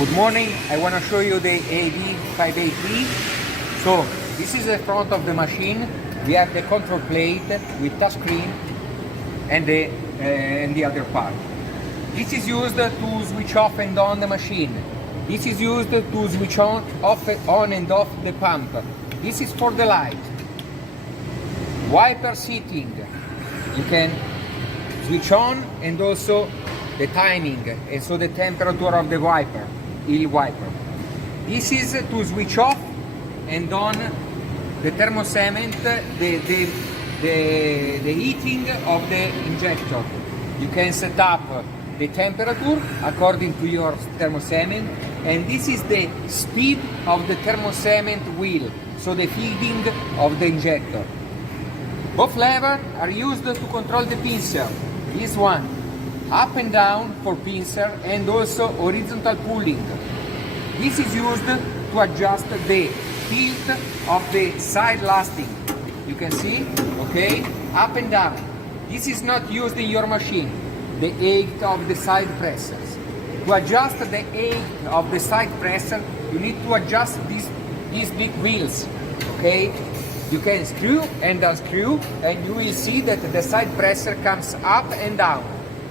Good morning, I want to show you the AV583. So this is the front of the machine. We have the control plate with touch screen and the other part. This is used to switch off and on the machine. This is used to switch on and off the pump. This is for the light. Wiper seating. You can switch on and also the timing, and so the temperature of the wiper, heel wiper. This is to switch off and on the thermocement, the heating of the injector. You can set up the temperature according to your thermocement, and this is the speed of the thermocement wheel, so the feeding of the injector. Both levers are used to control the pincer. This one, up and down for pincer, and also horizontal pulling. This is used to adjust the tilt of the side lasting. You can see, okay, up and down. This is not used in your machine, the height of the side pressers. To adjust the height of the side presser, you need to adjust these big wheels, okay? You can screw and unscrew, and you will see that the side presser comes up and down.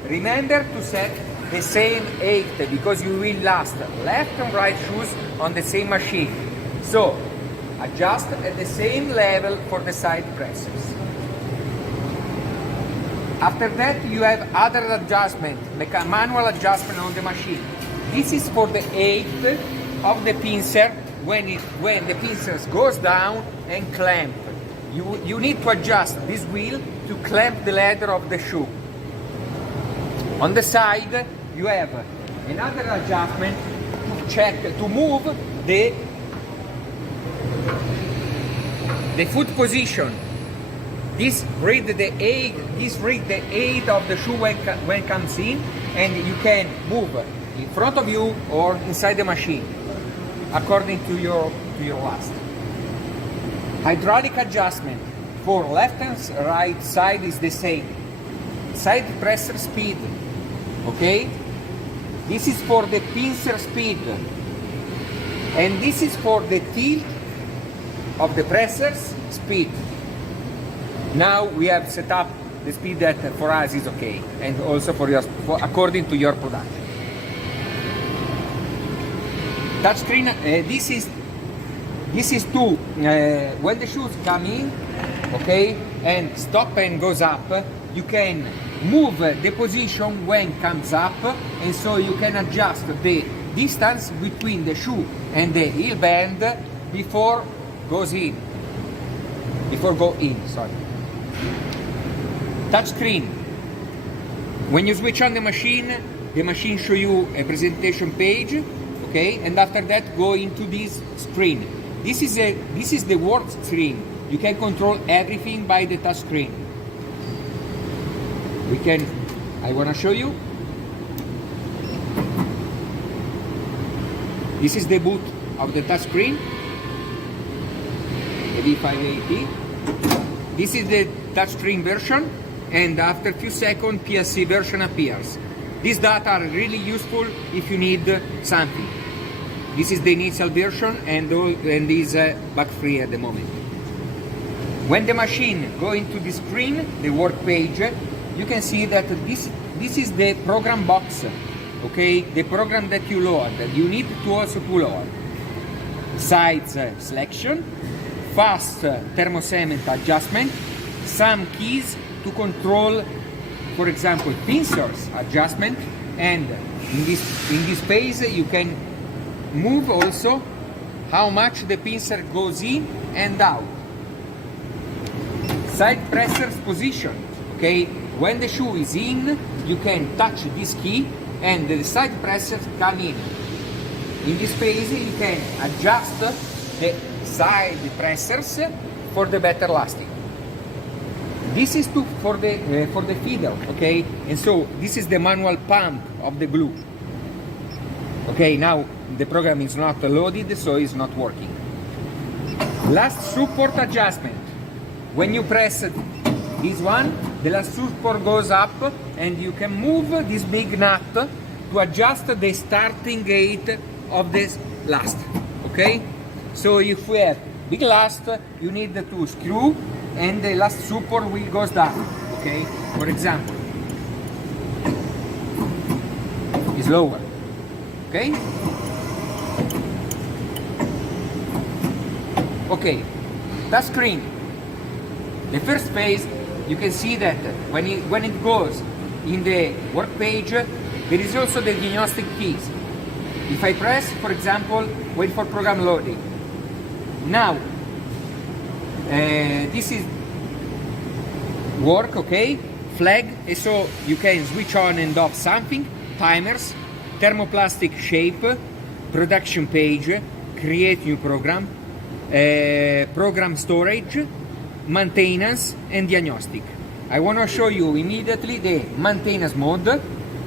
Remember to set the same height, because you will last left and right shoes on the same machine. So, adjust at the same level for the side pressers. After that, you have other adjustment, like a manual adjustment on the machine. This is for the height of the pincer when the pincer goes down and clamp. You need to adjust this wheel to clamp the leather of the shoe. On the side, you have another adjustment to move the foot position. This read the height of the shoe when it comes in, and you can move in front of you or inside the machine according to your last. Hydraulic adjustment for left and right side is the same. Side presser speed, okay? This is for the pincer speed, and this is for the tilt of the presser's speed. Now we have set up the speed that for us is okay, and also according to your production. Touchscreen. This is to when the shoes come in, okay, and stop and goes up. You can move the position when comes up, and so you can adjust the distance between the shoe and the heel band before go in. Sorry. Touch screen. When you switch on the machine show you a presentation page, okay, and after that go into this screen. This is the work screen. You can control everything by the touch screen. I want to show you. This is the boot of the touch screen, the V580. This is the touchscreen version, and after a few seconds PLC version appears. These data are really useful if you need something. This is the initial version, and is bug free at the moment. When the machine goes into the screen, the work page, you can see that this is the program box, okay, the program that you load. You need to also load size selection, fast thermocement adjustment, some keys to control, for example, pincers adjustment, and in this phase you can move also how much the pincer goes in and out. Side presser's position, okay, when the shoe is in, you can touch this key and the side pressers come in. In this phase you can adjust the side pressers for the better lasting. This is for the feeder, okay, and so this is the manual pump of the glue. Okay, now the program is not loaded, so it's not working. Last support adjustment. When you press this one, the last support goes up, and you can move this big nut to adjust the starting height of this last. Okay, so if we have big last, you need to screw and the last support will goes down. Okay, for example, is lower. Okay. Okay, touch screen. The first phase, you can see that when it goes in the work page, there is also the diagnostic keys. If I press, for example, wait for program loading. Now, this is work, okay? Flag, and so you can switch on and off something, timers, thermoplastic shape, production page, create new program, program storage, maintenance and diagnostic. I want to show you immediately the maintenance mode.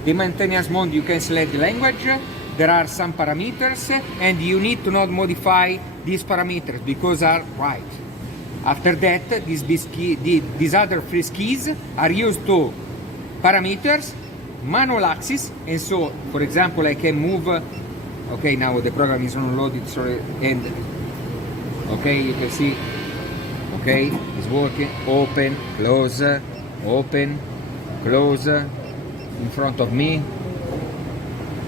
The maintenance mode, you can select the language. There are some parameters and you need to not modify these parameters because are right. After that, these other three keys are used to parameters, manual axis, and so, for example, I can move. Okay, now the program is unloaded, sorry, and okay, you can see. Okay, it's working. Open, close, in front of me.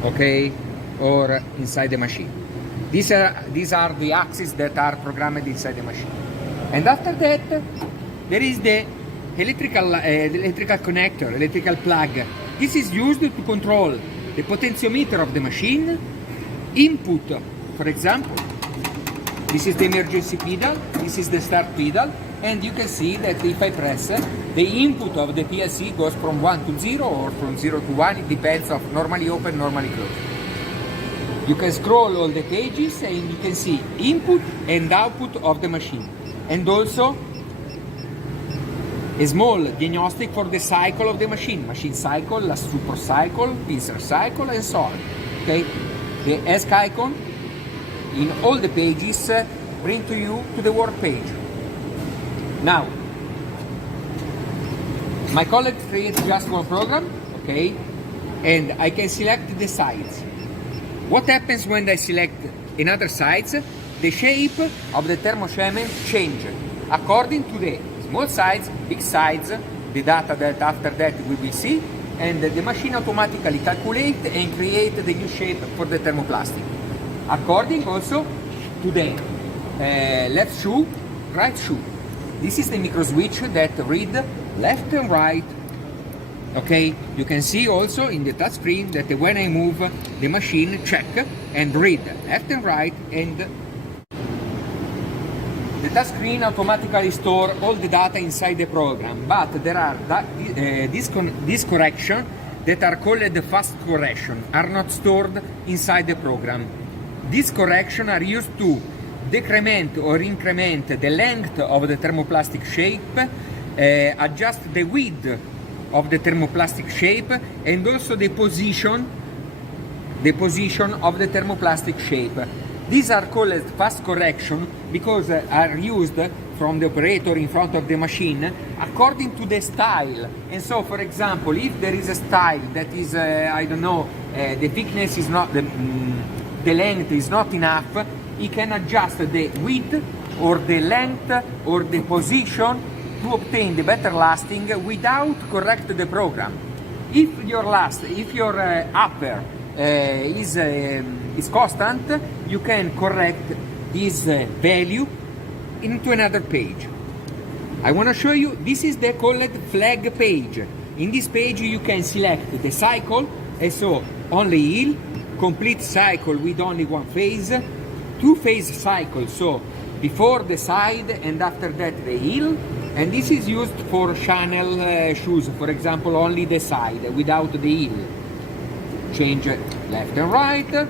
Okay, or inside the machine. These are the axes that are programmed inside the machine. And after that, there is the electrical connector, electrical plug. This is used to control the potentiometer of the machine, input, for example. This is the emergency pedal, this is the start pedal, and you can see that if I press, the input of the PLC goes from 1 to 0 or from 0 to 1, it depends of normally open, normally closed. You can scroll all the pages and you can see input and output of the machine. And also a small diagnostic for the cycle of the machine cycle, last super cycle, pincer cycle, and so on. Okay, the ESC icon in all the pages bring to you to the work page. Now, my colleague creates just one program, okay, and I can select the sides. What happens when I select another sides? The shape of the thermocement change according to the small sides, big sides, the data that after that we will see, and the machine automatically calculate and create the new shape for the thermoplastic. According also to the left shoe, right shoe. This is the micro switch that read left and right. Okay, you can see also in the touch screen that when I move the machine check and read left and right, and the touch screen automatically store all the data inside the program, but there are this correction that are called the fast correction are not stored inside the program. These corrections are used to decrement or increment the length of the thermoplastic shape, adjust the width of the thermoplastic shape, and also the position of the thermoplastic shape. These are called fast correction because are used from the operator in front of the machine according to the style. And so, for example, if there is a style that is, I don't know, the thickness is not, the length is not enough, he can adjust the width or the length or the position to obtain the better lasting without correct the program. If your upper is constant, you can correct this value into another page. I want to show you, this is the called flag page. In this page you can select the cycle, and so only heel, complete cycle with only one phase, two phase cycle, so before the side and after that the heel, and this is used for channel shoes, for example only the side without the heel. Change left and right,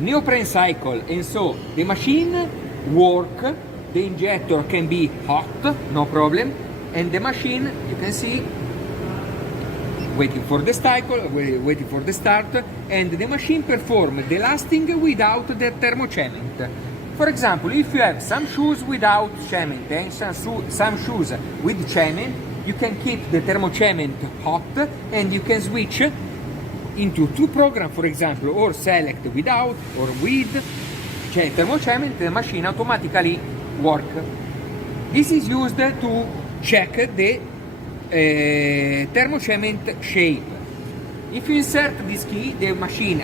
neoprene cycle, and so the machine work, the injector can be hot, no problem, and the machine, you can see, waiting for the cycle, waiting for the start, and the machine perform the lasting without the thermocement. For example, if you have some shoes without cement and some shoes with cement, you can keep the thermocement hot and you can switch into two programs, for example, or select without or with, cioè thermocement, the machine automatically work. This is used to check the thermocement shape. If you insert this key, the machine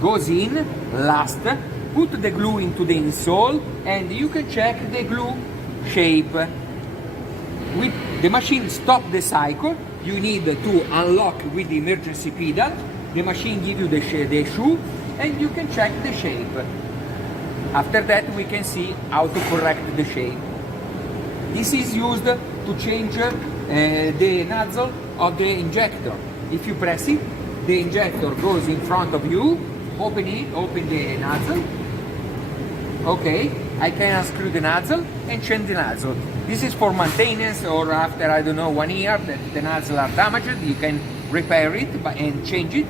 goes in last, put the glue into the insole, and you can check the glue shape. With the machine stop the cycle, you need to unlock with the emergency pedal. The machine gives you the shoe, and you can check the shape. After that, we can see how to correct the shape. This is used to change the nozzle of the injector. If you press it, the injector goes in front of you. Open it, open the nozzle. Okay, I can unscrew the nozzle and change the nozzle. This is for maintenance, or after, I don't know, 1 year that the nozzle are damaged, you can repair it and change it.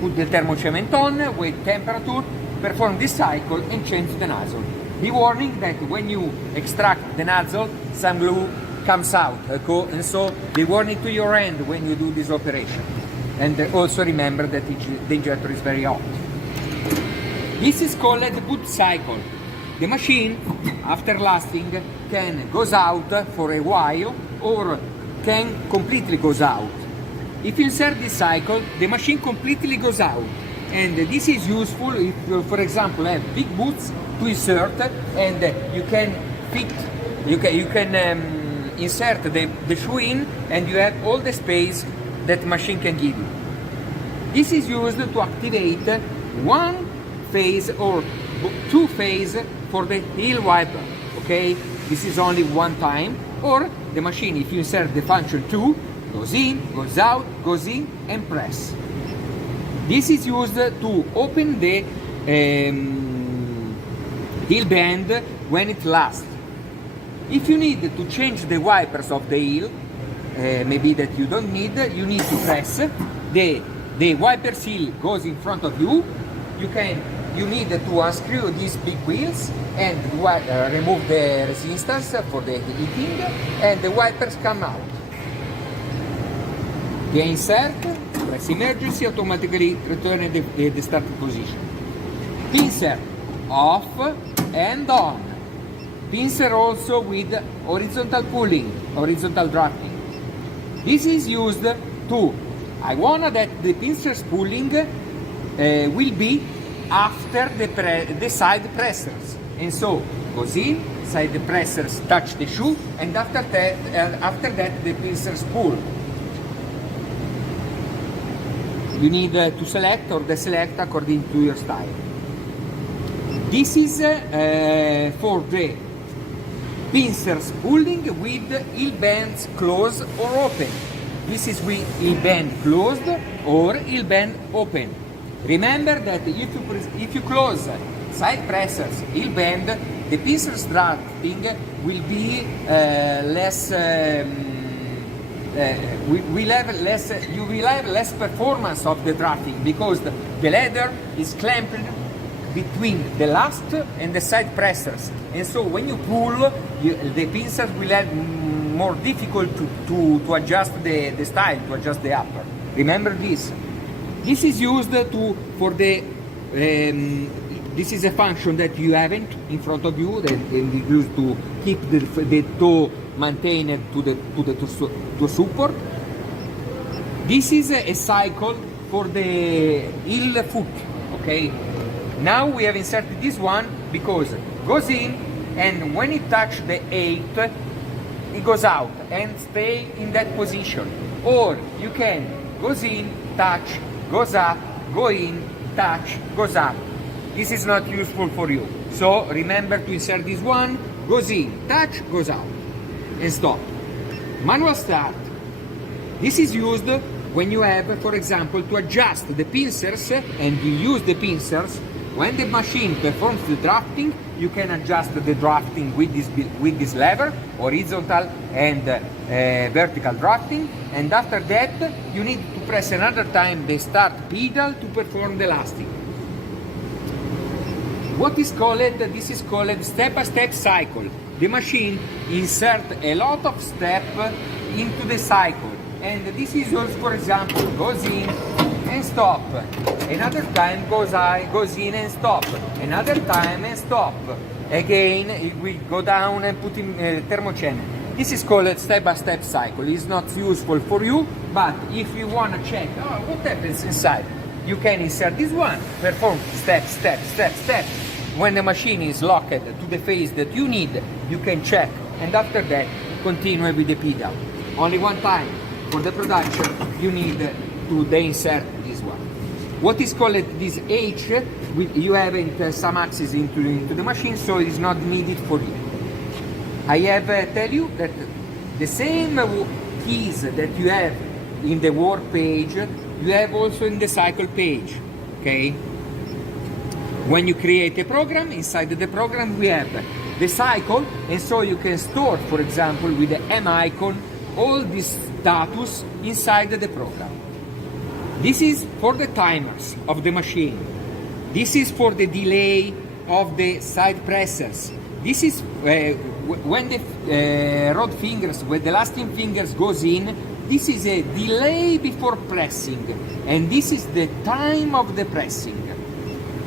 Put the thermocement on, wait temperature, perform this cycle and change the nozzle. Be warning that when you extract the nozzle, some glue comes out, and so be warning to your hand when you do this operation. And also remember that the injector is very hot. This is called the boot cycle. The machine, after lasting, can goes out for a while or can completely goes out. If you insert this cycle, the machine completely goes out. And this is useful if you, for example, have big boots to insert, and you can fit, you can insert the shoe in, and you have all the space that machine can give you. This is used to activate one phase or two phase for the heel wiper. Okay, this is only one time. Or the machine, if you insert the function 2, goes in, goes out, goes in, and press. This is used to open the heel band when it lasts. If you need to change the wipers of the heel, maybe that you don't need, you need to press. The wiper seal goes in front of you. You need to unscrew these big wheels and remove the resistance for the heating, and the wipers come out. The insert, press emergency, automatically return the starting position. Pincer off and on. Pincer also with horizontal pulling, horizontal drafting. This is used to, I want that the pincer's pulling will be after the side pressers. And so, goes in, side pressers touch the shoe, and after that the pincers pull. You need to select or deselect according to your style. This is for the pincers pulling with heel bands closed or open. This is with heel band closed or heel band open. Remember that if you close side pressers heel band, the pincers drafting will be less. You will have less performance of the drafting, because the leather is clamped between the last and the side pressers, and so when you pull, the pincers will have more difficult to adjust the style, to adjust the upper. Remember this. This is used for the. This is a function that you haven't in front of you, that is used to keep the toe maintained to the support. This is a cycle for the heel foot. Okay. Now we have inserted this one because it goes in, and when it touches the 8, it goes out and stay in that position. Or you can goes in, touch, goes up, go in, touch, goes up. This is not useful for you. So remember to insert this one, goes in, touch, goes out, and stop. Manual start. This is used when you have, for example, to adjust the pincers, and you use the pincers. When the machine performs the drafting, you can adjust the drafting with this lever, horizontal and vertical drafting, and after that you need to press another time the start pedal to perform the lasting. What is called? This is called step-by-step cycle. The machine inserts a lot of steps into the cycle, and this is used, for example, goes in, and stop. Another time goes in and stop. Another time and stop. Again, it will go down and put in thermochemical. This is called a step-by-step cycle. It's not useful for you, but if you want to check what happens inside, you can insert this one, perform step, step, step, step. When the machine is locked to the phase that you need, you can check, and after that, continue with the pedal. Only one time for the production, you need to de-insert this one. What is called this H, you haven't some access into the machine, so it is not needed for you. I have tell you that the same keys that you have in the work page, you have also in the cycle page, okay? When you create a program, inside the program we have the cycle, and so you can store, for example, with the M icon, all this status inside the program. This is for the timers of the machine. This is for the delay of the side pressers. This is when the rod fingers, when the lasting fingers goes in, this is a delay before pressing, and this is the time of the pressing.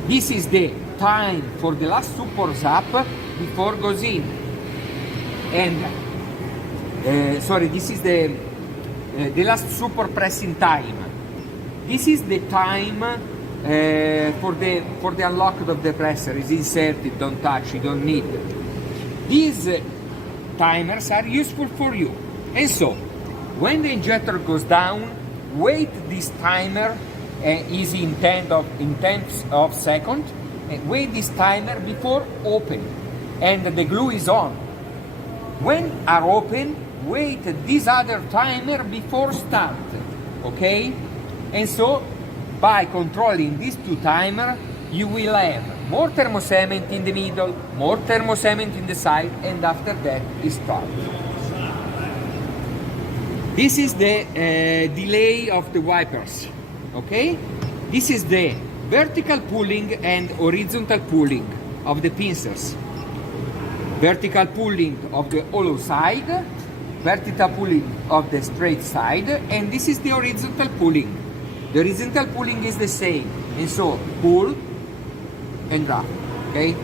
This is the time for the last support up before goes in. And sorry, this is the last support pressing time. This is the time for the unlock of the presser. Is inserted, don't touch, you don't need. These timers are useful for you. And so, when the injector goes down, wait this timer is in tenths of second. Wait this timer before open, and the glue is on. When are open, wait this other timer before start. Okay? And so, by controlling these two timers, you will have more thermocement in the middle, more thermocement in the side, and after that is start. This is the delay of the wipers. Okay? This is the vertical pulling and horizontal pulling of the pincers. Vertical pulling of the hollow side, vertical pulling of the straight side, and this is the horizontal pulling. The horizontal pulling is the same, and so pull and drop, okay?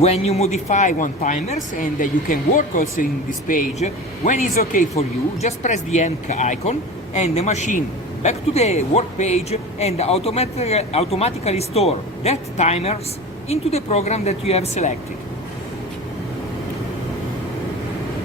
When you modify one timers, and you can work also in this page, when it's okay for you, just press the M icon and the machine back to the work page and automatically store that timers into the program that you have selected.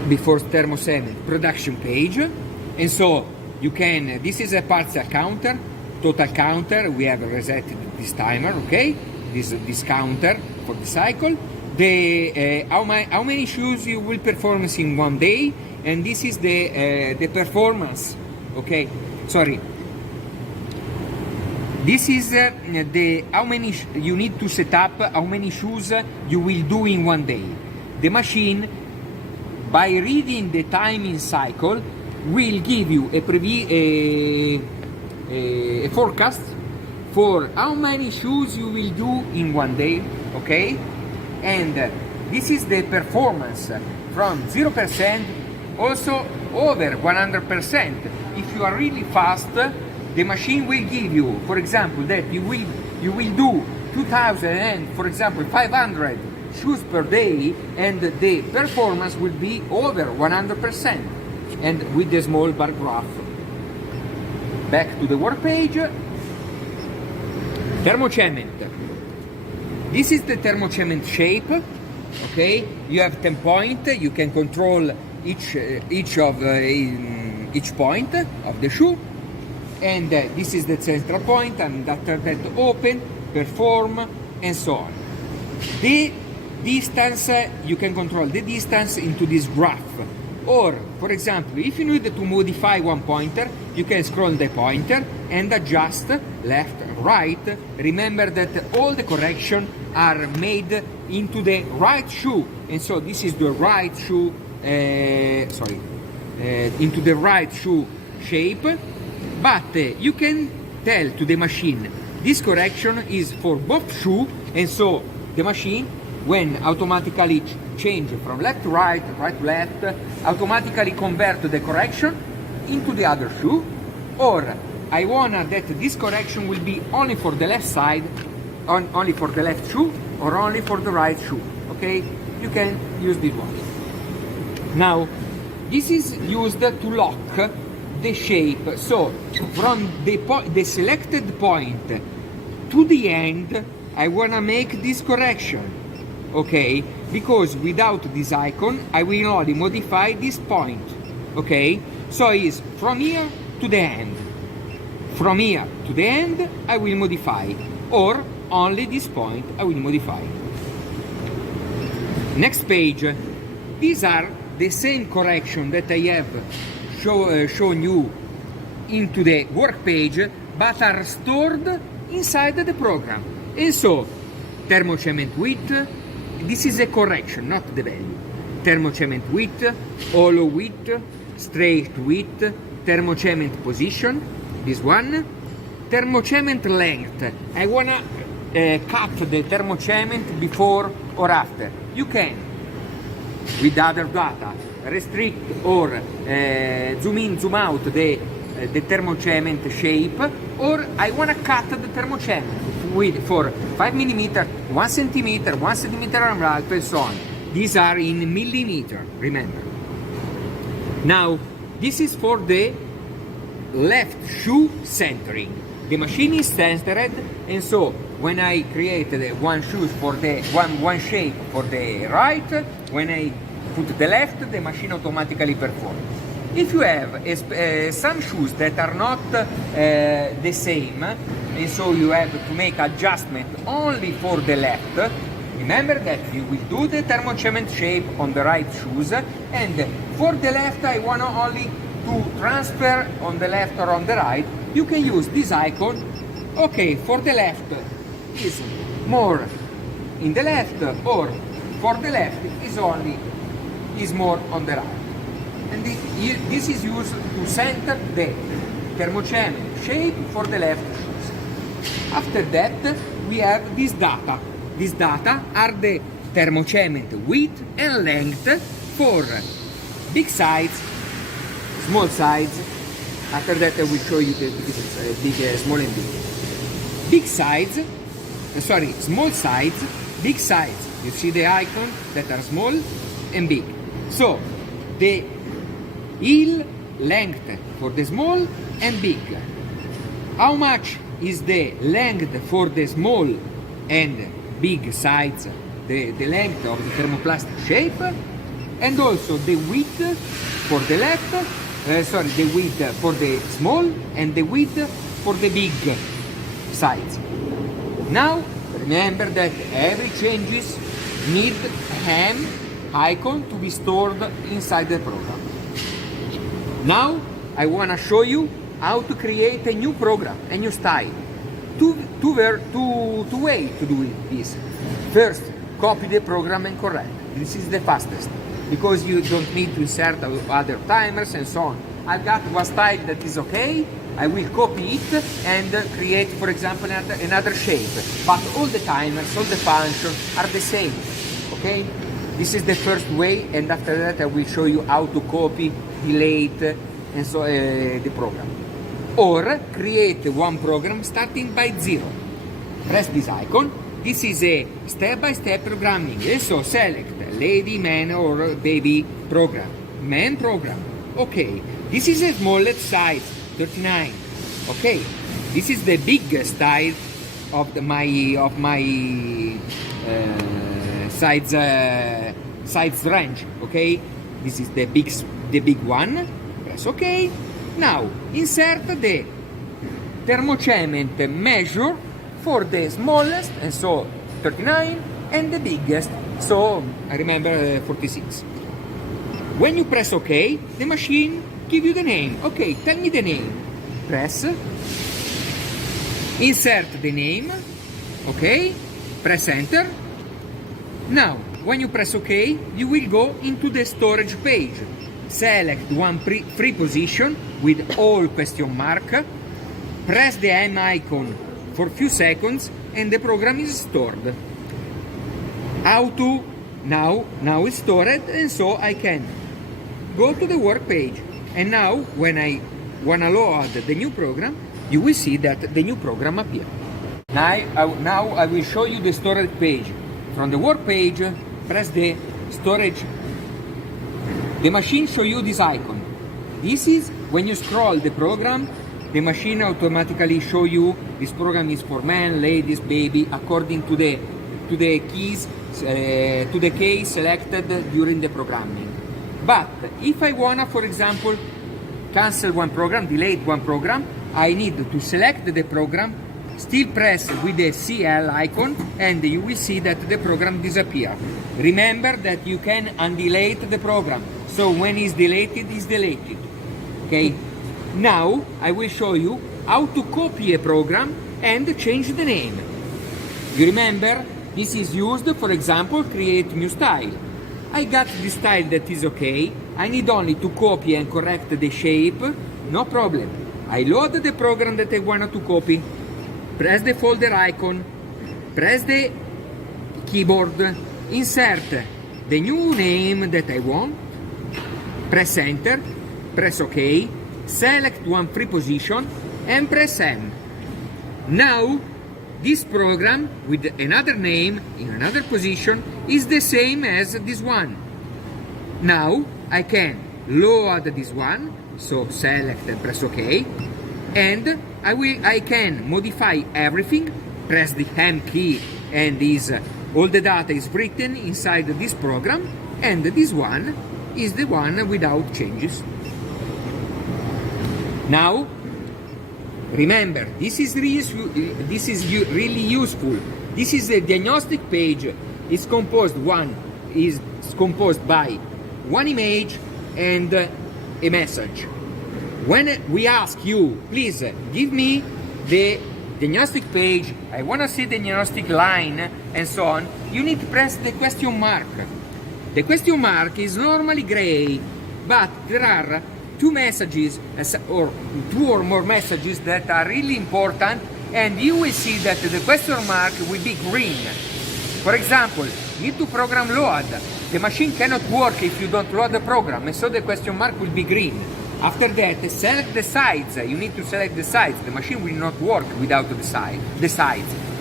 Before thermocement production page, and so you can, this is a partial counter, total counter, we have resetted this timer, okay? This counter for the cycle. The how many shoes you will perform in one day, and this is the performance, okay? Sorry. This is the how many you need to set up, how many shoes you will do in one day. The machine, by reading the timing cycle, will give you a forecast for how many shoes you will do in one day, okay? And this is the performance from 0% also over 100%. If you are really fast, the machine will give you, for example, that you will do 2,000 and, for example, 500 shoes per day, and the performance will be over 100%, and with the small bar graph. Back to the work page. Thermocement. This is the thermocement shape. Okay, you have 10 points. You can control each point of the shoe, and this is the central point, and after that open, perform, and so on. The distance, you can control the distance into this graph. Or, for example, if you need to modify one pointer, you can scroll the pointer and adjust left, right. Remember that all the corrections are made into the right shoe, and so this is the right shoe, into the right shoe shape. But you can tell to the machine this correction is for both shoe, and so the machine, when automatically change from left to right, right to left, automatically convert the correction into the other shoe. Or I wanna that this correction will be only for the left side, only for the left shoe, or only for the right shoe. Okay, you can use this one. Now, this is used to lock the shape. So, from the selected point to the end, I wanna make this correction. Okay, because without this icon, I will only modify this point. Okay, so it's from here to the end. From here to the end, I will modify, or only this point I will modify. Next page. These are the same correction that I have shown you into the work page, but are stored inside the program. And so, thermocement width, this is a correction, not the value. Thermocement width, hollow width, straight width, thermocement position, this one. Thermocement length, I wanna cut the thermocement before or after. You can, with other data, restrict or zoom in, zoom out the thermocement shape, or I wanna cut the thermocement with for 5 mm, 1 cm, 1 cm and a half, and so on. These are in millimeter, remember. Now, this is for the left shoe centering. The machine is centered, and so when I create the one shoe for the one shape for the right, when I put the left, the machine automatically performs. If you have some shoes that are not the same, and so you have to make adjustment only for the left, remember that you will do the thermocement shape on the right shoes, and for the left I want only to transfer on the left or on the right. You can use this icon. Okay, for the left is more in the left, or for the left is more on the right. And this is used to center the thermocement shape for the left shoes. After that, we have this data. These data are the thermocement width and length for big sides, small sides. After that, I will show you the difference, small and big. Big sides, small sides, big sides. You see the icon that are small and big. So, the heel length for the small and big. How much is the length for the small and big sides, the length of the thermoplastic shape, and also the width for the left, the width for the small and the width for the big sides. Now, remember that every changes need an icon to be stored inside the program. Now, I want to show you how to create a new program, a new style. Two ways to do this. First, copy the program and correct. This is the fastest, because you don't need to insert other timers and so on. I've got one style that is okay. I will copy it and create, for example, another shape. But all the timers, all the functions are the same. Okay? This is the first way, and after that I will show you how to copy, delete, and so the program. Or create one program starting by 0. Press this icon. This is a step-by-step programming. So select lady, man, or baby program. Man program. Okay. This is a smallest size, 39. Okay. This is the biggest size of my size range. Okay. This is the big one. Press OK. Now insert the thermocement measure for the smallest, and so 39, and the biggest, so I remember 46. When you press OK, the machine gives you the name. Okay, tell me the name. Press, insert the name. Okay, press enter. Now, when you press OK, you will go into the storage page. Select one free position with all question mark. Press the M icon for a few seconds and the program is stored. Now it's stored, and so I can go to the work page. And now when I wanna load the new program, you will see that the new program appear. Now I will show you the storage page. From the work page, press the storage. The machine show you this icon. This is when you scroll the program, the machine automatically show you this program is for man, ladies, baby, according to the keys, to the case selected during the programming. But if I wanna, for example, cancel one program, delete one program, I need to select the program, still press with the CL icon, and you will see that the program disappear. Remember that you can undelete the program, so when it's deleted, it's deleted. Okay. Now I will show you how to copy a program and change the name. You remember, this is used, for example, create new style. I got this style that is okay. I need only to copy and correct the shape, no problem. I load the program that I want to copy, press the folder icon, press the keyboard, insert the new name that I want, press enter, press OK, select one free position and press M. Now this program with another name in another position is the same as this one. Now I can load this one, so select and press OK, and I can modify everything, press the M key, and all the data is written inside this program, and this one is the one without changes. Now, remember, this is really useful. This is a diagnostic page. It's composed by one image and a message. When we ask you, please give me the diagnostic page, I want to see the diagnostic line, and so on, you need to press the question mark. The question mark is normally gray, but there are two messages or two or more messages that are really important, and you will see that the question mark will be green. For example, need to program load. The machine cannot work if you don't load the program, and so the question mark will be green. After that, select the sides. You need to select the sides. The machine will not work without the sides.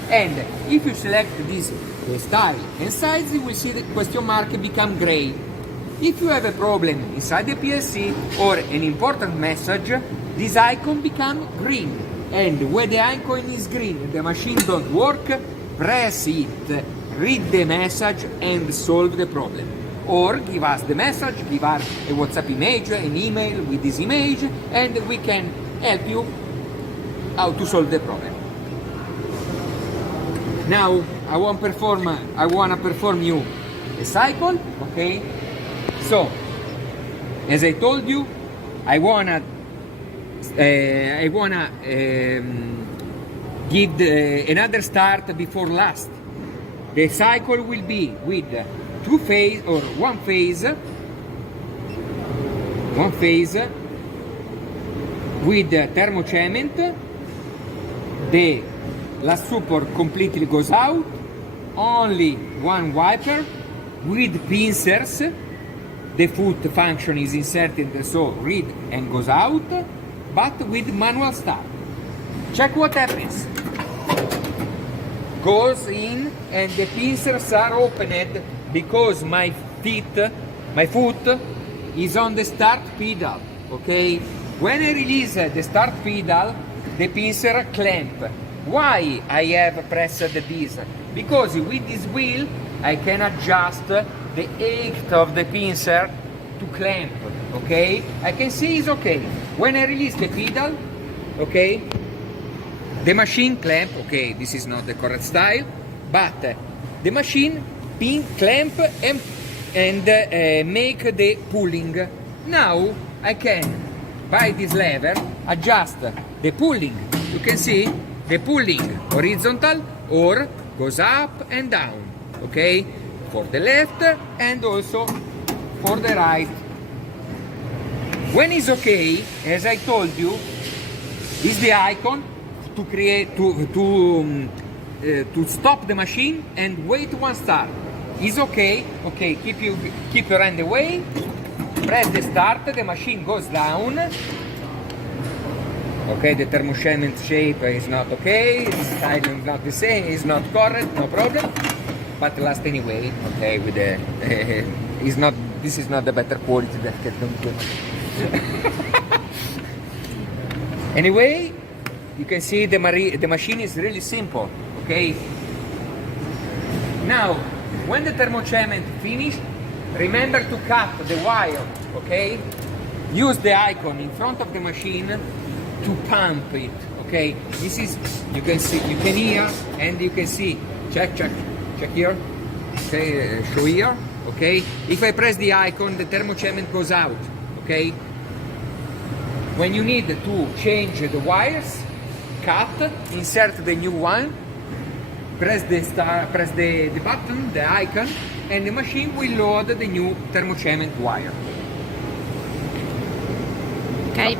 And if you select this style and sides, you will see the question mark become gray. If you have a problem inside the PLC or an important message, this icon become green. And when the icon is green, the machine don't work, press it, read the message and solve the problem. Or give us the message, give us a WhatsApp image, an email with this image, and we can help you how to solve the problem. Now I want to perform you a cycle, okay? So, as I told you, I wanna give another start before last. The cycle will be with two phase or one phase with thermo cement. The last support completely goes out, only one wiper with pincers. The foot function is inserted, so read and goes out, but with manual start. Check what happens. Goes in and the pincers are opened because my foot is on the start pedal, okay? When I release the start pedal, the pincer clamp. Why I have pressed this? Because with this wheel I can adjust the height of the pincer to clamp, okay? I can see it's okay. When I release the pedal, okay, the machine clamp, okay, this is not the correct style, but the machine clamp and make the pulling. Now I can, by this lever, adjust the pulling. You can see the pulling horizontal or goes up and down, okay, for the left and also for the right. When it's okay, as I told you, is the icon to create to stop the machine and wait one start. Is okay. Okay, keep your hand away. Press the start. The machine goes down. Okay, the thermocement shape is not okay, the styling is not the same, is not correct, no problem. But last anyway, okay, with the is not, this is not the better quality that can do. Anyway, you can see the machine is really simple, okay? Now, when the thermocement finished, remember to cut the wire, okay? Use the icon in front of the machine to pump it, okay? This is, you can see, you can hear and you can see. Check here, okay, show here, okay? If I press the icon, the thermocement goes out, okay? When you need to change the wires, cut, insert the new one, press the button, the icon, and the machine will load the new thermocement wire. Okay.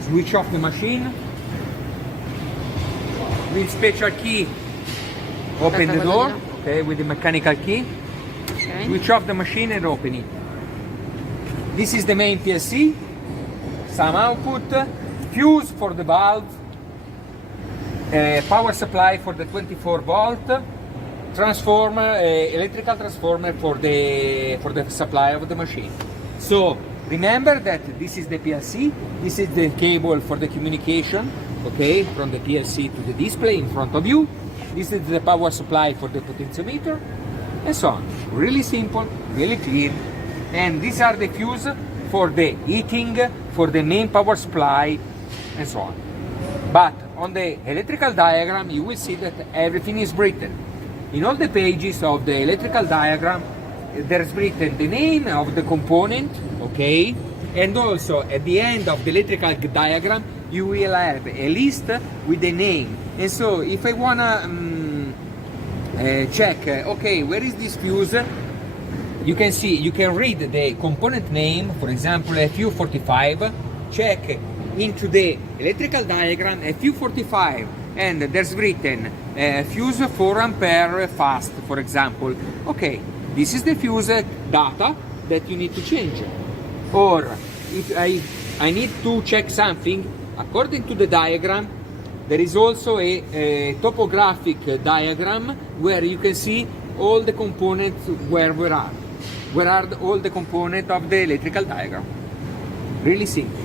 Switch off the machine. With special key, open the door, okay, with the mechanical key. Okay. Switch off the machine and open it. This is the main PLC. Some output, fuse for the valve, power supply for the 24 volt, transformer, electrical transformer for the supply of the machine. So remember that this is the PLC, this is the cable for the communication, okay, from the PLC to the display in front of you. This is the power supply for the potentiometer, and so on. Really simple, really clean. And these are the fuse for the heating, for the main power supply, and so on. But on the electrical diagram, you will see that everything is written. In all the pages of the electrical diagram, there's written the name of the component, okay? And also at the end of the electrical diagram, you will have a list with the name. And so if I wanna check, okay, where is this fuse? You can see, you can read the component name, for example, FU45, check into the electrical diagram FU45, and there's written fuse 4 ampere fast, for example. Okay, this is the fuse data that you need to change. Or if I need to check something, according to the diagram, there is also a topographic diagram where you can see all the components where are all the components of the electrical diagram. Really simple.